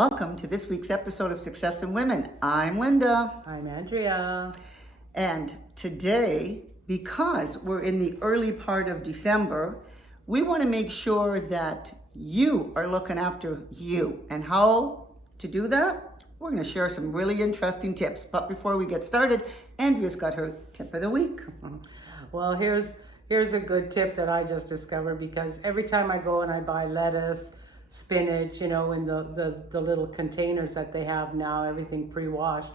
Welcome to this week's episode of Success in Women. I'm Linda. I'm Andrea. And today, because we're in the early part of December, we want to make sure that you are looking after you. And how to do that? We're going to share some really interesting tips. But before we get started, Andrea's got her tip of the week. Well, here's a good tip that I just discovered, because every time I go and I buy lettuce, spinach, in the little containers that they have now, everything pre-washed,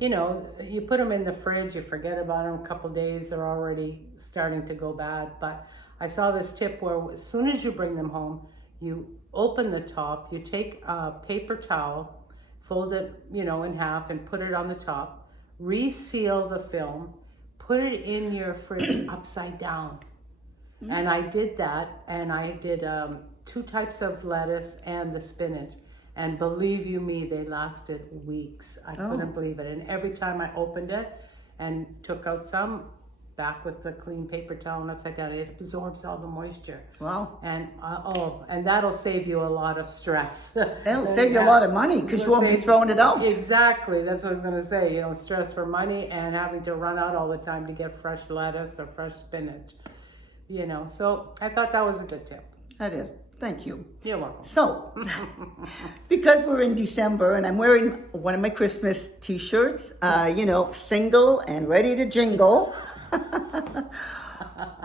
you put them in the fridge, you forget about them, a couple days, they're already starting to go bad. But I saw this tip where as soon as you bring them home, you open the top, you take a paper towel, fold it, in half and put it on the top, reseal the film, put it in your fridge upside down. And I did that, and I did 2 types of lettuce and the spinach. And believe you me, they lasted weeks. I couldn't believe it. And every time I opened it and took out some, back with the clean paper towel and upside down, it absorbs all the moisture. Wow. And and that'll save you a lot of stress. It'll save you a lot of money because you won't be throwing it out. Exactly. That's what I was going to say. Stress for money and having to run out all the time to get fresh lettuce or fresh spinach. So I thought that was a good tip. That is. Thank you. You're welcome. So, because we're in December and I'm wearing one of my Christmas t-shirts, single and ready to jingle.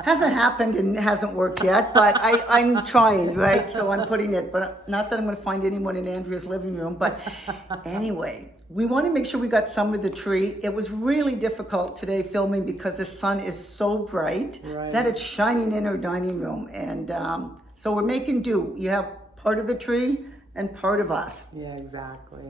Hasn't happened and hasn't worked yet, but I'm trying, right? So I'm putting it, but not that I'm going to find anyone in Andrea's living room. But anyway, we want to make sure we got some of the tree. It was really difficult today filming because the sun is so bright that it's shining in our dining room. And so we're making do. You have part of the tree and part of us. Yeah, exactly.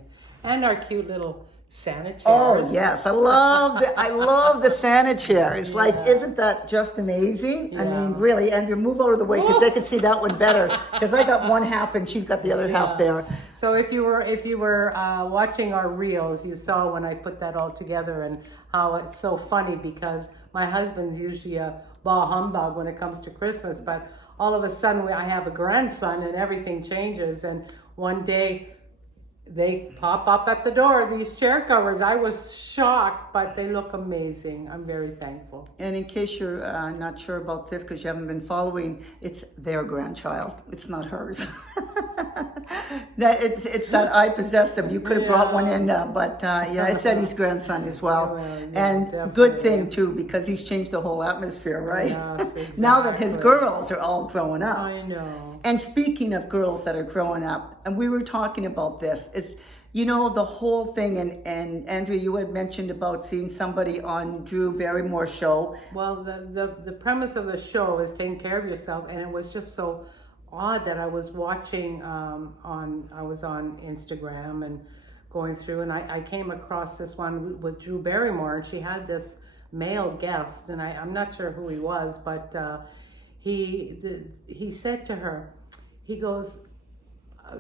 And our cute little Santa chairs. Oh yes, I love the Santa chairs. Yeah. Like, isn't that just amazing? Yeah. I mean, really, Andrew, move out of the way because they can see that one better. Because I got one half and she's got the other half there. So if you were watching our reels, you saw when I put that all together and how it's so funny, because my husband's usually a bah humbug when it comes to Christmas, but all of a sudden I have a grandson and everything changes. And one day they pop up at the door, these chair covers. I was shocked, but they look amazing. I'm very thankful. And in case you're not sure about this because you haven't been following, it's their grandchild. It's not hers. It's that I possess them. You could have brought one in, but it's Eddie's grandson as well. And definitely. Good thing too, because he's changed the whole atmosphere, right? Yes, exactly. Now that his girls are all growing up. I know. And speaking of girls that are growing up, and we were talking about this, is the whole thing, and Andrea, you had mentioned about seeing somebody on Drew Barrymore's show. Well, the premise of the show is taking care of yourself, and it was just so odd that I was watching I was on Instagram and going through, and I came across this one with Drew Barrymore, and she had this male guest, and I'm not sure who he was, but he said to her, he goes,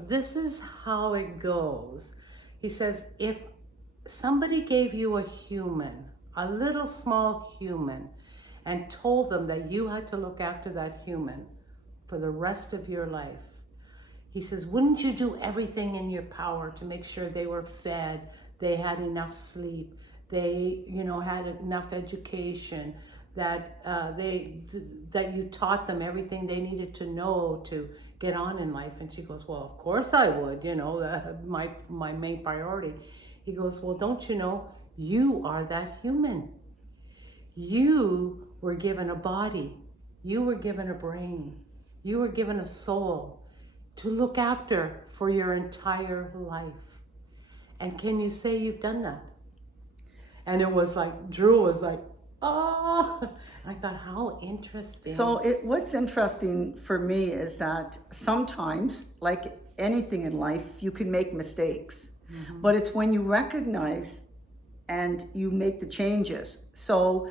"This is how it goes." He says, if somebody gave you a human, a little small human, and told them that you had to look after that human for the rest of your life, he says, wouldn't you do everything in your power to make sure they were fed, they had enough sleep, they had enough education, that that you taught them everything they needed to know to get on in life? And she goes, well, of course I would, my main priority. He goes, well, don't you know, you are that human. You were given a body, you were given a brain, you were given a soul to look after for your entire life. And can you say you've done that? And it was like, Drew was like, oh, I thought, how interesting. So what's interesting for me is that sometimes, like anything in life, you can make mistakes. Mm-hmm. But it's when you recognize and you make the changes. So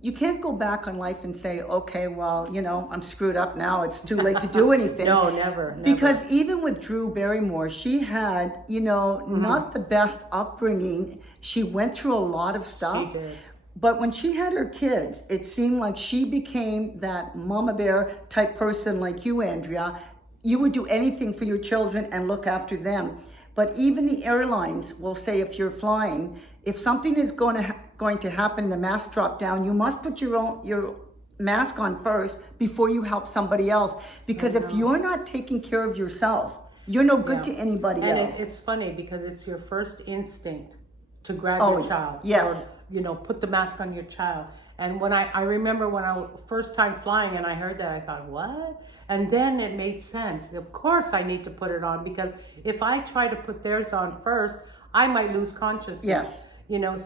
you can't go back on life and say, okay, well, I'm screwed up now. It's too late to do anything. No, never. Because even with Drew Barrymore, she had, not the best upbringing. She went through a lot of stuff. She did. But when she had her kids, it seemed like she became that mama bear type person like you, Andrea. You would do anything for your children and look after them. But even the airlines will say if you're flying, if something is going to happen, the mask drop down, you must put your mask on first before you help somebody else. Because if you're not taking care of yourself, you're no good to anybody else. And it's funny because it's your first instinct to grab Always. your child. Yes. Or, put the mask on your child. And when I remember when I first time flying and I heard that, I thought, what? And then it made sense. Of course I need to put it on, because if I try to put theirs on first, I might lose consciousness. Yes.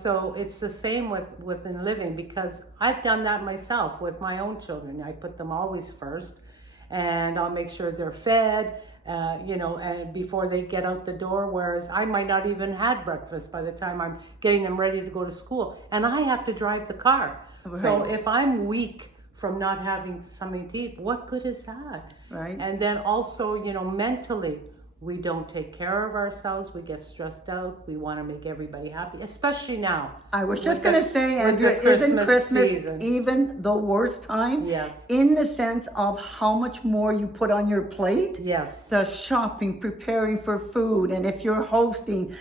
So it's the same within living, because I've done that myself with my own children. I put them always first, and I'll make sure they're fed, and before they get out the door, whereas I might not even had breakfast by the time I'm getting them ready to go to school, and I have to drive the car. Right. So if I'm weak from not having something to eat, what good is that? Right. And then also, mentally, we don't take care of ourselves. We get stressed out. We want to make everybody happy, especially now. I was just going to say, Andrea, isn't Christmas even the worst time? Yes. In the sense of how much more you put on your plate? Yes. The shopping, preparing for food, and if you're hosting,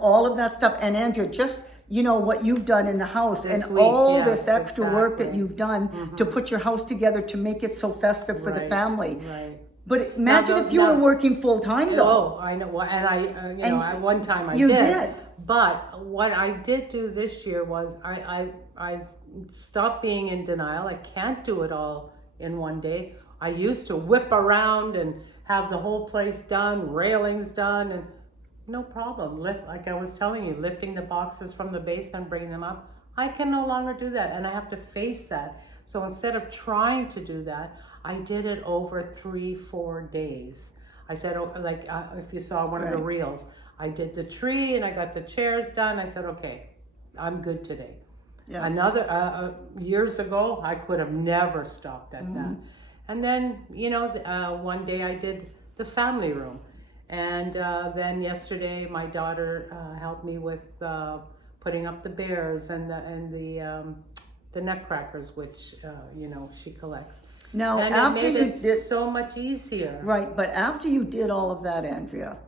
all of that stuff. And Andrea, just what you've done in the house This and week, all yes, this extra work that exactly. you've done to put your house together to make it so festive for the Right, family. Right. But imagine if you were working full time though. Oh, I know. And at one time I you did. did. But what I did do this year was I stopped being in denial. I can't do it all in one day. I used to whip around and have the whole place done, railings done, and no problem. Like I was telling you, lifting the boxes from the basement, bringing them up. I can no longer do that, and I have to face that. So instead of trying to do that, I did it over 3-4 days. I said, if you saw one of the reels, I did the tree and I got the chairs done. I said, okay, I'm good today. Yeah. Another, years ago, I could have never stopped at that. And then, one day I did the family room. And then yesterday, my daughter helped me with putting up the bears and the nutcrackers, which, she collects. Now, and after it made you did so much easier. Right, but after you did all of that, Andrea,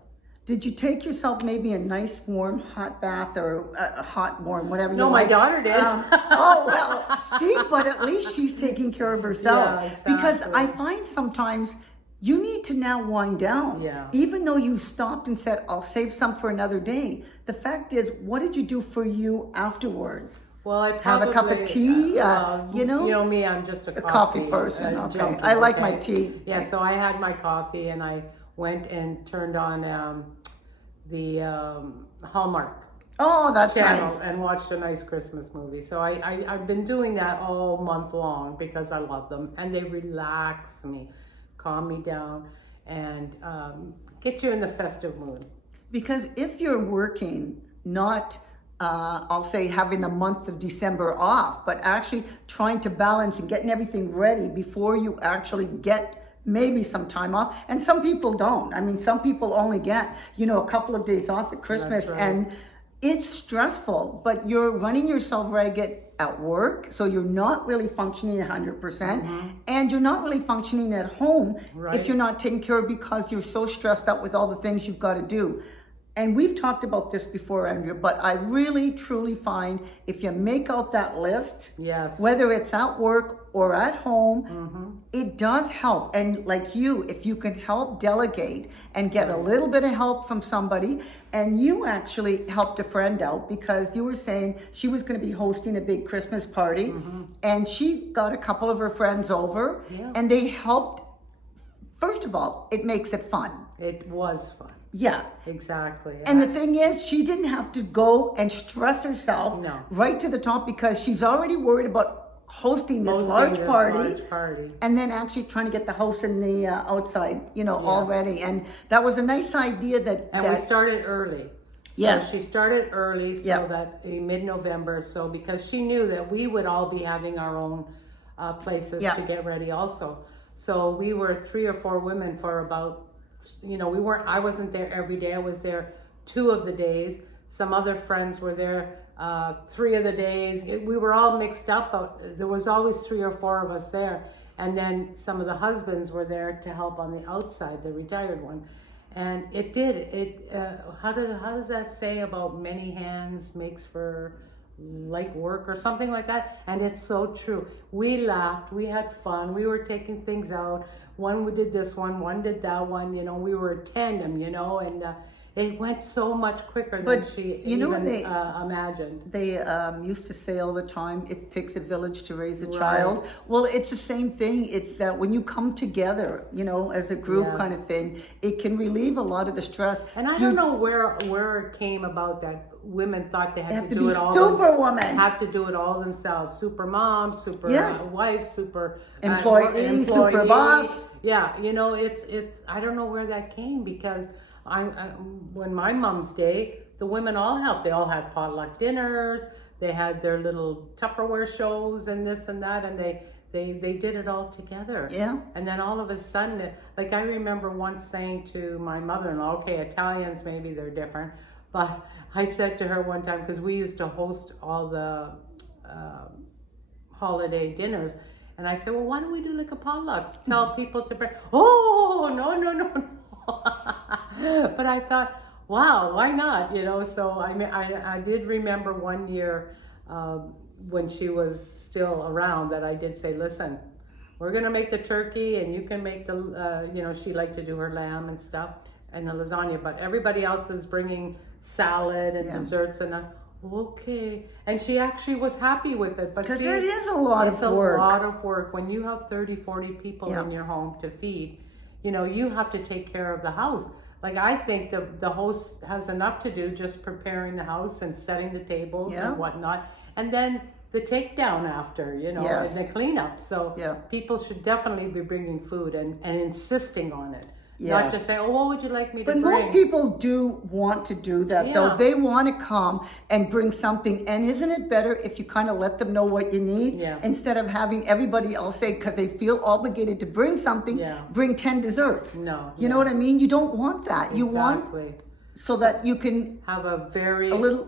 did you take yourself maybe a nice warm hot bath or a hot warm whatever? No, my daughter did. Oh well, see, but at least she's taking care of herself. Yeah, exactly. Because I find sometimes you need to now wind down. Yeah. Even though you stopped and said, "I'll save some for another day." The fact is, what did you do for you afterwards? Well, I have a cup of tea. You know me, I'm just a coffee person. Okay, junkie, I like my tea. Yeah, so I had my coffee and I went and turned on the Hallmark that's channel nice. and watched a nice Christmas movie. So I've been doing that all month long because I love them, and they relax me, calm me down, and get you in the festive mood. Because if you're working, not I'll say having the month of December off, but actually trying to balance and getting everything ready before you actually get maybe some time off. And some people don't. I mean, some people only get, a couple of days off at Christmas. That's right. And it's stressful, but you're running yourself ragged at work. So you're not really functioning 100%. And you're not really functioning at home if you're not taken care of, because you're so stressed out with all the things you've got to do. And we've talked about this before, Andrea, but I really, truly find if you make out that list, whether it's at work or at home, it does help. And like you, if you can help delegate and get a little bit of help from somebody, and you actually helped a friend out because you were saying she was going to be hosting a big Christmas party, and she got a couple of her friends over, and they helped. First of all, it makes it fun. It was fun. Yeah. Exactly. And the thing is, she didn't have to go and stress herself right to the top, because she's already worried about hosting this large party, and then actually trying to get the house in the outside, already. And that was a nice idea we started early. Yes. So she started early so that in mid-November, because she knew that we would all be having our own places to get ready also. So we were 3 or 4 women for about, I wasn't there every day. I was there 2 of the days. Some other friends were there 3 of the days. We were all mixed up, but there was always 3 or 4 of us there. And then some of the husbands were there to help on the outside, the retired one. And it did. How does that say about many hands makes for light work or something like that? And it's so true. We laughed, we had fun, we were taking things out. One we did this one did that one. We were a tandem, and it went so much quicker than But she you know even what imagined. They used to say all the time, it takes a village to raise a Right. child. Well, it's the same thing. It's that when you come together, as a group Yes. kind of thing, it can relieve a lot of the stress. And I don't know where it came about that women thought they They had have to to do be it all superwoman. have to do it all themselves. Super mom, super Yes. wife, super Employee, super boss. Yeah, it's I don't know where that came, because when my mom's day, the women all helped. They all had potluck dinners. They had their little Tupperware shows and this and that, and they did it all together. Yeah. And then all of a sudden, like I remember once saying to my mother-in-law, okay, Italians, maybe they're different, but I said to her one time, because we used to host all the holiday dinners, and I said, well, why don't we do like a potluck? Tell people to bring, oh, no. But I thought, wow, why not? So I did remember one year when she was still around that I did say, listen, we're gonna make the turkey and you can make the, she liked to do her lamb and stuff and the lasagna, but everybody else is bringing salad and desserts, and okay. And she actually was happy with it. But Because see, it is a lot of work. It's a lot of work. When you have 30, 40 people in your home to feed, you have to take care of the house. Like, I think the host has enough to do just preparing the house and setting the tables and whatnot. And then the takedown after, and the cleanup. So people should definitely be bringing food and insisting on it. Not just saying, oh, what would you like me to bring? But most people do want to do that, though. They want to come and bring something. And isn't it better if you kind of let them know what you need instead of having everybody else say, because they feel obligated to bring something, bring 10 desserts? No. You know what I mean? You don't want that. You want so that you can have a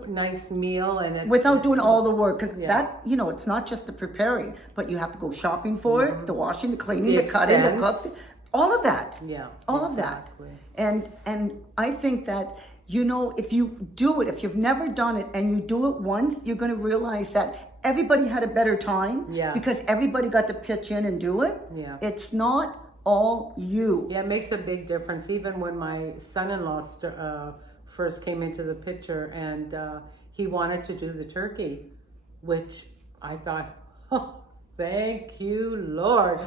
nice meal and without doing all the work, because that it's not just the preparing, but you have to go shopping for it, the washing, the cleaning, the cutting, the cooking. All of that. Yeah. All of that. And I think that, if you do it, if you've never done it and you do it once, you're going to realize that everybody had a better time because everybody got to pitch in and do it. Yeah. It's not all you. Yeah, it makes a big difference. Even when my son-in-law first came into the picture and he wanted to do the turkey, which I thought, oh, thank you, Lord.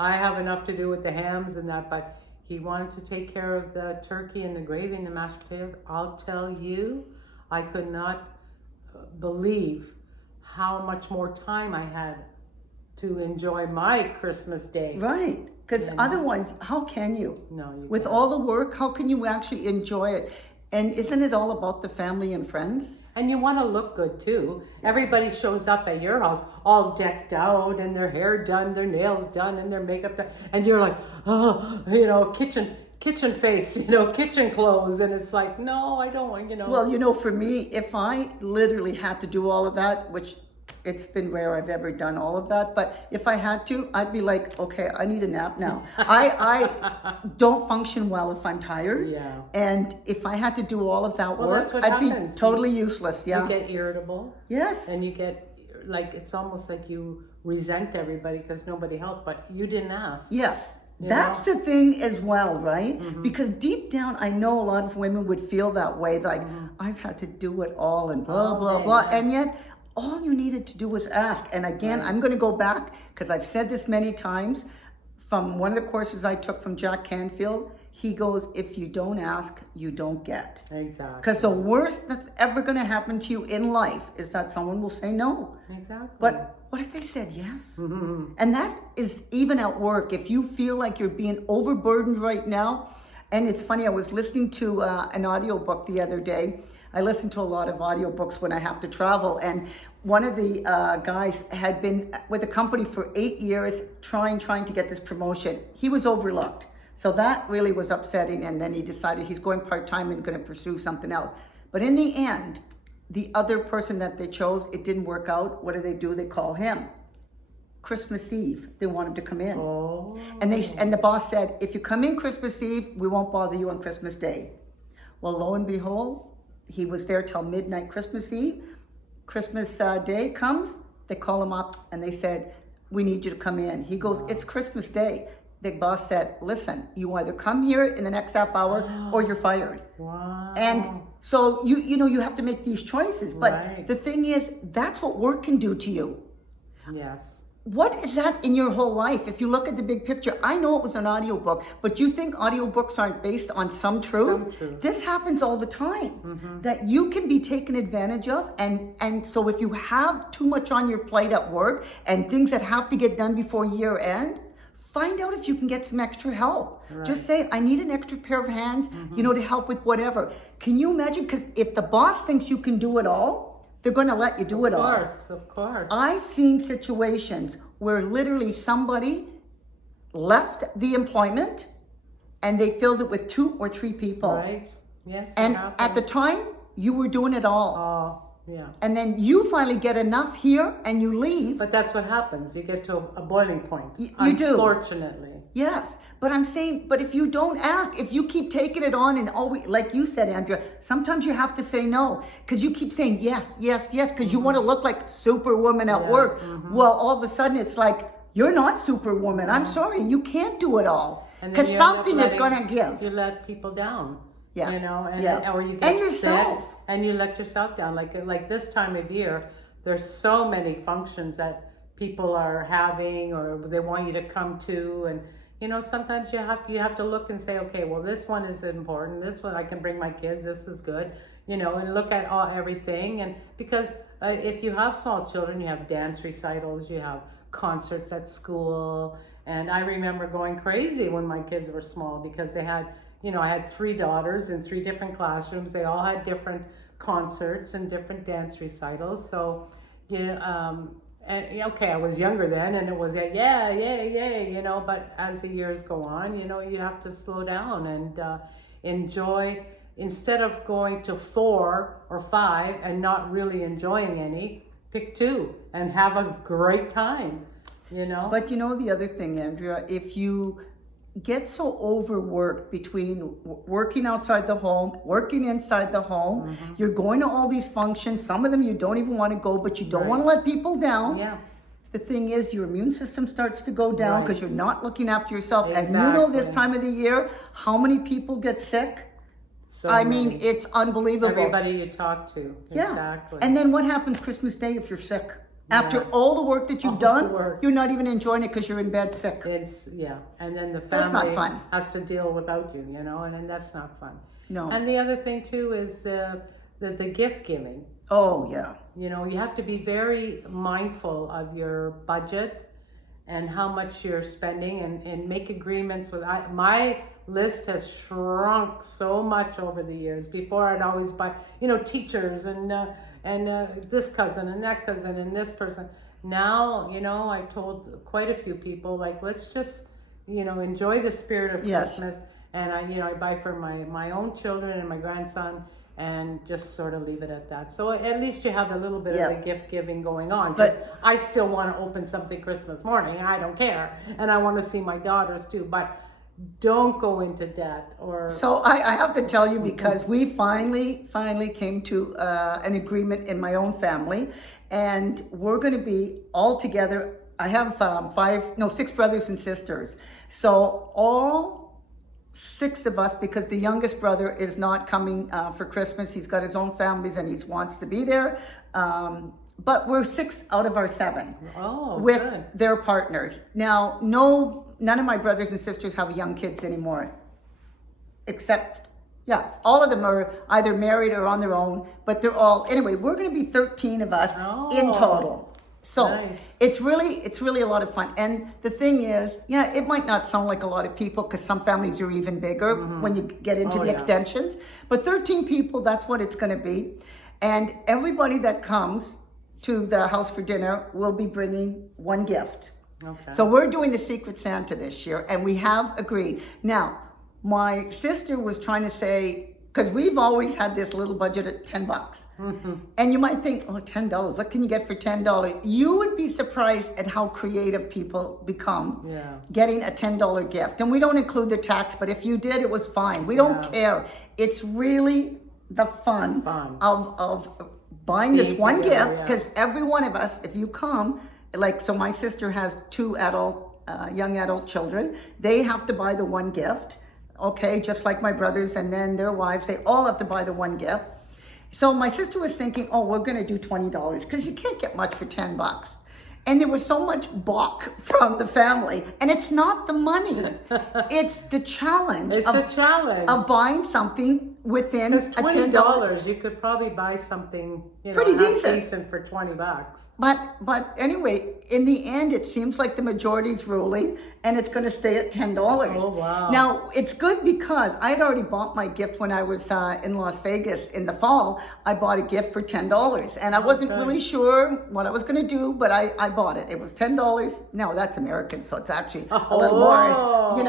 I have enough to do with the hams and that, but he wanted to take care of the turkey and the gravy and the mashed potatoes. I'll tell you, I could not believe how much more time I had to enjoy my Christmas day. Right. Because otherwise, how can you? No, you with can't. all the work, how can you actually enjoy it? And isn't it all about the family and friends? And you want to look good too. Everybody shows up at your house all decked out and their hair done, their nails done, and their makeup done. And you're like, oh, kitchen face, kitchen clothes. And it's like, no, I don't want, Well, for me, if I literally had to do all of that, which it's been rare I've ever done all of that, but if I had to, I'd be like, okay, I need a nap now. I don't function well if I'm tired. Yeah. And if I had to do all of that work, that's what I'd happens. be totally useless. Yeah. You get irritable. Yes. And you get, it's almost like you resent everybody because nobody helped, but you didn't ask. Yes. That's the thing as well, right? Mm-hmm. Because deep down, I know a lot of women would feel that way. Like, I've had to do it all and blah, blah, blah. And yet, all you needed to do was ask. And again, I'm going to go back because I've said this many times from one of the courses I took from Jack Canfield. He goes, if you don't ask, you don't get. Exactly. Because the worst that's ever going to happen to you in life is that someone will say no. Exactly. But what if they said yes? Mm-hmm. And that is even at work. If you feel like you're being overburdened right now, and it's funny, I was listening to an audiobook the other day. I listen to a lot of audiobooks when I have to travel, and one of the guys had been with a company for 8 years trying to get this promotion. He was overlooked. So that really was upsetting, and then he decided he's going part-time and going to pursue something else. But in the end, the other person that they chose, it didn't work out. What do? They call him. Christmas Eve, they want him to come in. Oh. And the boss said, if you come in Christmas Eve, we won't bother you on Christmas Day. Well, lo and behold, he was there till midnight Christmas Eve. Christmas Day comes, they call him up and they said, we need you to come in. He goes, it's Christmas Day. The boss said, listen, you either come here in the next half hour or you're fired. Wow. And so you have to make these choices. But Right. the thing is, that's what work can do to you. Yes. What is that in your whole life? If you look at the big picture, I know it was an audiobook, but you think audiobooks aren't based on some truth? Some truth. This happens all the time, that you can be taken advantage of. And so if you have too much on your plate at work and things that have to get done before year end, find out if you can get some extra help. Right. Just say, I need an extra pair of hands, to help with whatever. Can you imagine? Because if the boss thinks you can do it all, they're going to let you do it all. Of course. I've seen situations where literally somebody left the employment and they filled it with 2 or 3 people. Right. Yes. it And happens. at the time, you were doing it all. Oh, yeah. And then you finally get enough here and you leave. But that's what happens. You get to a boiling point. You do. Unfortunately. Yes, but I'm saying, but if you don't ask, if you keep taking it on and always, like you said, Andrea, sometimes you have to say no because you keep saying yes, yes, yes, because you want to look like Superwoman at work. Well, all of a sudden it's like, you're not Superwoman. I'm sorry, you can't do it all And then because you end up something is letting- going to give. You let people down. Yeah. Or you get And yourself. sick and you let yourself down. Like this time of year, there's so many functions that people are having or they want you to come to, and sometimes you have to look and say, okay, well, this one is important. This one I can bring my kids. This is good. And look at everything. And because if you have small children, you have dance recitals, you have concerts at school. And I remember going crazy when my kids were small because they had, I had 3 daughters in 3 different classrooms. They all had different concerts and different dance recitals. So, and okay, I was younger then, and it was yay, but as the years go on, you have to slow down and enjoy. Instead of going to 4 or 5 and not really enjoying any, pick 2 and have a great time, But the other thing, Andrea, if you get so overworked between working outside the home, working inside the home, you're going to all these functions, some of them you don't even want to go, but you don't want to let people down. Yeah. The thing is, your immune system starts to go down because you're not looking after yourself. And this Exactly. time of the year, how many people get sick? So I mean, many. it's unbelievable. Everybody you talk to. Yeah. Exactly. And then what happens Christmas Day if you're sick? After Yes. all the work that you've All done, the work. you're not even enjoying it because you're in bed sick. And then the That's not family fun. has to deal without you, and then that's not fun. No. And the other thing too is the gift giving. Oh, yeah. You have to be very mindful of your budget and how much you're spending and make agreements with. My list has shrunk so much over the years. Before I'd always buy, teachers and this cousin and that cousin and this person. Now, I've told quite a few people, like, let's just, enjoy the spirit of Yes. Christmas. And I buy for my own children and my grandson and just sort of leave it at that. So at least you have a little bit of the gift giving going on. But I still want to open something Christmas morning. I don't care. And I want to see my daughters too. But don't go into debt or... So I have to tell you, because we finally came to an agreement in my own family, and we're going to be all together. I have 6 brothers and sisters. So all 6 of us, because the youngest brother is not coming for Christmas. He's got his own families and he wants to be there. But we're 6 out of our 7 with good. their partners. Now, none of my brothers and sisters have young kids anymore, except, all of them are either married or on their own, but they're all, anyway, we're going to be 13 of us in total. So nice. it's really a lot of fun. And the thing is, it might not sound like a lot of people because some families are even bigger when you get into the extensions, but 13 people, that's what it's going to be. And everybody that comes to the house for dinner will be bringing 1 gift. Okay. So we're doing the Secret Santa this year, and we have agreed. Now, my sister was trying to say, because we've always had this little budget at $10. And you might think, oh, $10, what can you get for $10? You would be surprised at how creative people become getting a $10 gift. And we don't include the tax, but if you did, it was fine. We don't care. It's really the fun. Of buying this one gift, because every one of us, if you come, like, so my sister has two young adult children. They have to buy the one gift, okay, just like my brothers, and then their wives, they all have to buy the one gift. So my sister was thinking, oh, we're going to do $20 because you can't get much for $10. And there was so much balk from the family. And it's not the money. It's the challenge. It's a challenge. Of buying something within a $20. You could probably buy something, pretty decent for $20. But anyway, in the end, it seems like the majority's ruling, and it's going to stay at $10. Oh, wow. Now, it's good because I had already bought my gift when I was in Las Vegas in the fall. I bought a gift for $10, and I wasn't really sure what I was going to do, but I bought it. It was $10. No, that's American, so it's actually a little more,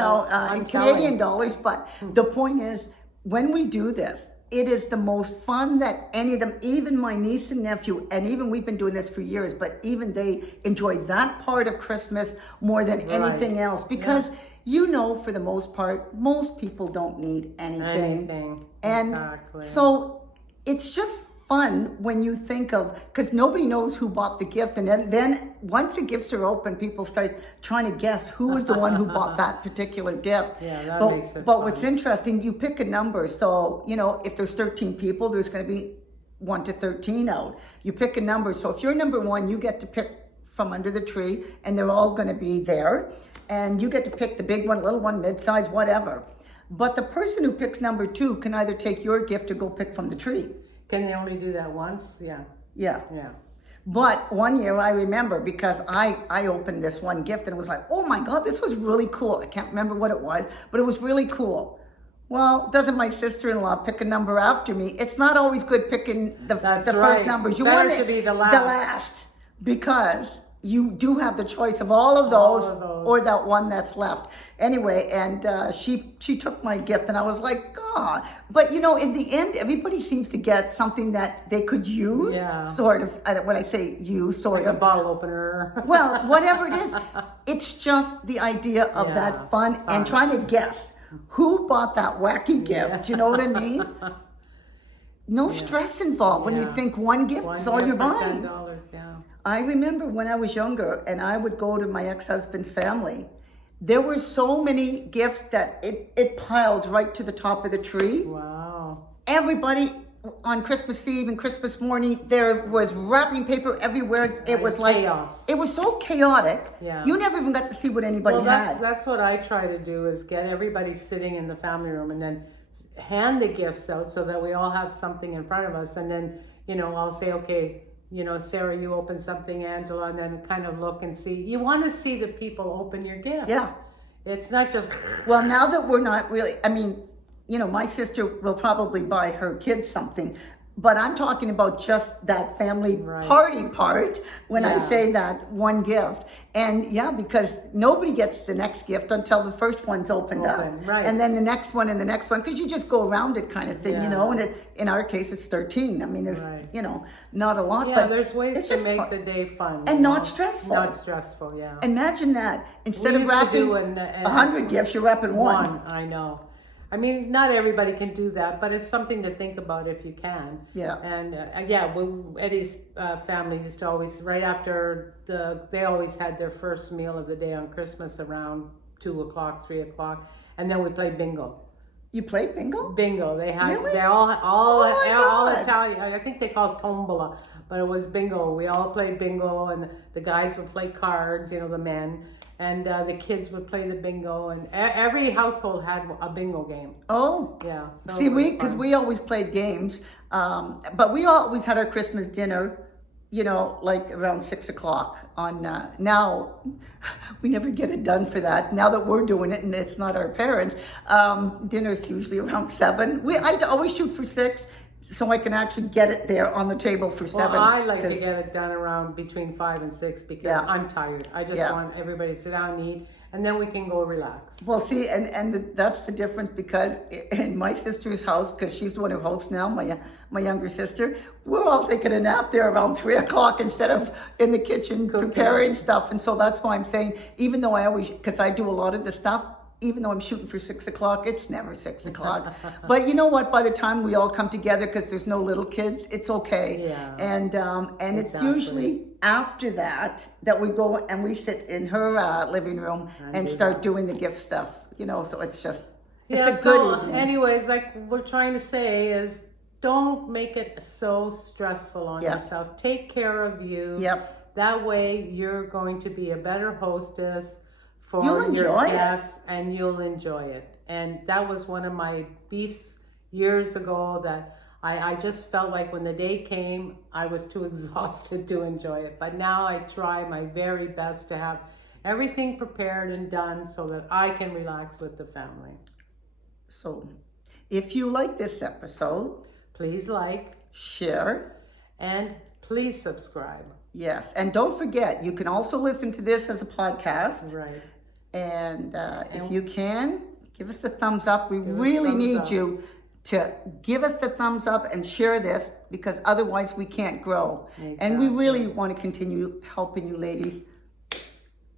in Canadian dollars. But the point is, when we do this, it is the most fun that any of them, even my niece and nephew, and even we've been doing this for years, but even they enjoy that part of Christmas more than anything else. Because, for the most part, most people don't need anything. And so it's just fun when you think of, because nobody knows who bought the gift, and then once the gifts are open, people start trying to guess who was the one who bought that particular gift. Makes it but fun. What's interesting, you pick a number. So if there's 13 people, there's going to be 1 to 13 out. You pick a number. So if you're number 1, you get to pick from under the tree, and they're all going to be there, and you get to pick the big one, little one, mid-size, whatever. But the person who picks number 2 can either take your gift or go pick from the tree. Can they only do that once? Yeah. But one year I remember, because I opened this one gift and it was like, oh my God, this was really cool. I can't remember what it was, but it was really cool. Well, doesn't my sister-in-law pick a number after me? It's not always good picking the first numbers. You want it to be the last, because you do have the choice of all of those or that one that's left. Anyway, and she took my gift, and I was like, God. But in the end, everybody seems to get something that they could use, sort of. When I say use, sort of. A bottle opener. Well, whatever it is, it's just the idea of that fun and trying to guess who bought that wacky gift. You know what I mean? No stress involved when you think one gift is all you're buying. $10, I remember when I was younger and I would go to my ex-husband's family, there were so many gifts that it piled right to the top of the tree. Wow. Everybody on Christmas Eve and Christmas morning, there was wrapping paper everywhere. It was like chaos. It was so chaotic. You never even got to see what anybody had. That's what I try to do, is get everybody sitting in the family room and then hand the gifts out so that we all have something in front of us. And then, I'll say, okay, Sarah, you open something, Angela, and then kind of look and see. You want to see the people open your gift. Yeah. It's not just... Well, now that we're not really, my sister will probably buy her kids something, but I'm talking about just that family party part when I say that one gift. And because nobody gets the next gift until the first one's opened up. Right. And then the next one and the next one, because you just go around it kind of thing, and in our case, it's 13. There's, not a lot. Yeah, but there's ways to make fun. The day fun. And not stressful. Not stressful, yeah. Imagine that. Instead of wrapping 100 gifts, you're wrapping one. I know. Not everybody can do that, but it's something to think about if you can. Yeah. And Eddie's family used to always, right after they always had their first meal of the day on Christmas around 2 o'clock, 3 o'clock, and then we played bingo. You played bingo? Bingo. They had, really? they all Italian. I think they call it tombola, but it was bingo. We all played bingo, and the guys would play cards, the men. And the kids would play the bingo, and every household had a bingo game. Oh, yeah. So see, because we always played games, but we always had our Christmas dinner, like around 6 o'clock. Now we never get it done for that. Now that we're doing it, and it's not our parents, dinner's usually around 7. I always shoot for 6. so I can actually get it there on the table for 7. Well, I like to 'cause- get it done around between 5 and 6 because Yeah. I'm tired. I just Yeah. want everybody to sit down and eat, and then we can go relax. Well, see, that's the difference, because in my sister's house, because she's the one who hosts now, my younger sister, we're all taking a nap there around 3 o'clock instead of in the kitchen preparing stuff. And so that's why I'm saying, even though because I do a lot of the stuff, even though I'm shooting for 6 o'clock, it's never 6 o'clock. But you know what? By the time we all come together, because there's no little kids, it's okay. Yeah. And it's Exactly. usually after that we go and we sit in her living room and start doing the gift stuff. So it's just it's a good evening. Anyways, like we're trying to say is, don't make it so stressful on yourself. Take care of you. Yep. That way, you're going to be a better hostess for You'll your enjoy it. guests, and you'll enjoy it. And that was one of my beefs years ago, that I just felt like when the day came, I was too exhausted to enjoy it. But now I try my very best to have everything prepared and done so that I can relax with the family. So if you like this episode, Please like, share. and please subscribe. Yes. And don't forget, you can also listen to this as a podcast. Right. And if you can, give us a thumbs up. We really thumbs need up. you to give us the thumbs up and share this, because otherwise we can't grow. And we really want to continue helping you ladies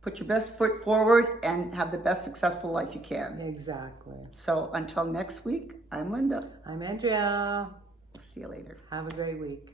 put your best foot forward and have the best successful life you can. Exactly. So until next week, I'm Linda. I'm Andrea. See you later. Have a great week.